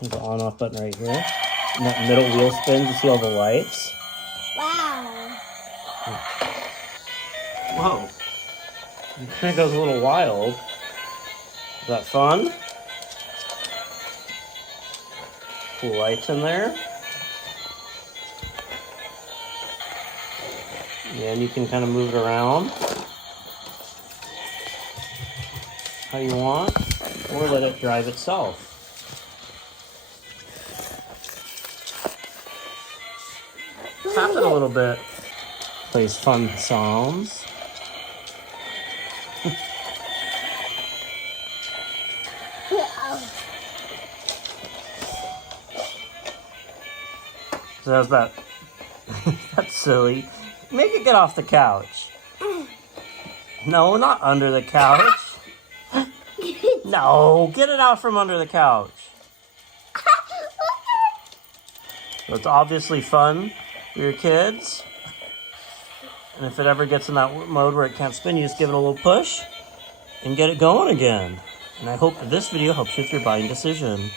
There's the on-off button right here. And that middle wheel spins, you see all the lights? Wow. Whoa. It kind of goes a little wild. Is that fun? Cool lights in there. Yeah, and you can kind of move it around how you want, or let it drive itself. Tap it a little bit. Plays fun sounds. So how's that? That's silly. Make it get off the couch. No, not under the couch. No, get it out from under the couch. So it's obviously fun for your kids. And if it ever gets in that mode where it can't spin, you just give it a little push and get it going again. And I hope that this video helps you with your buying decision.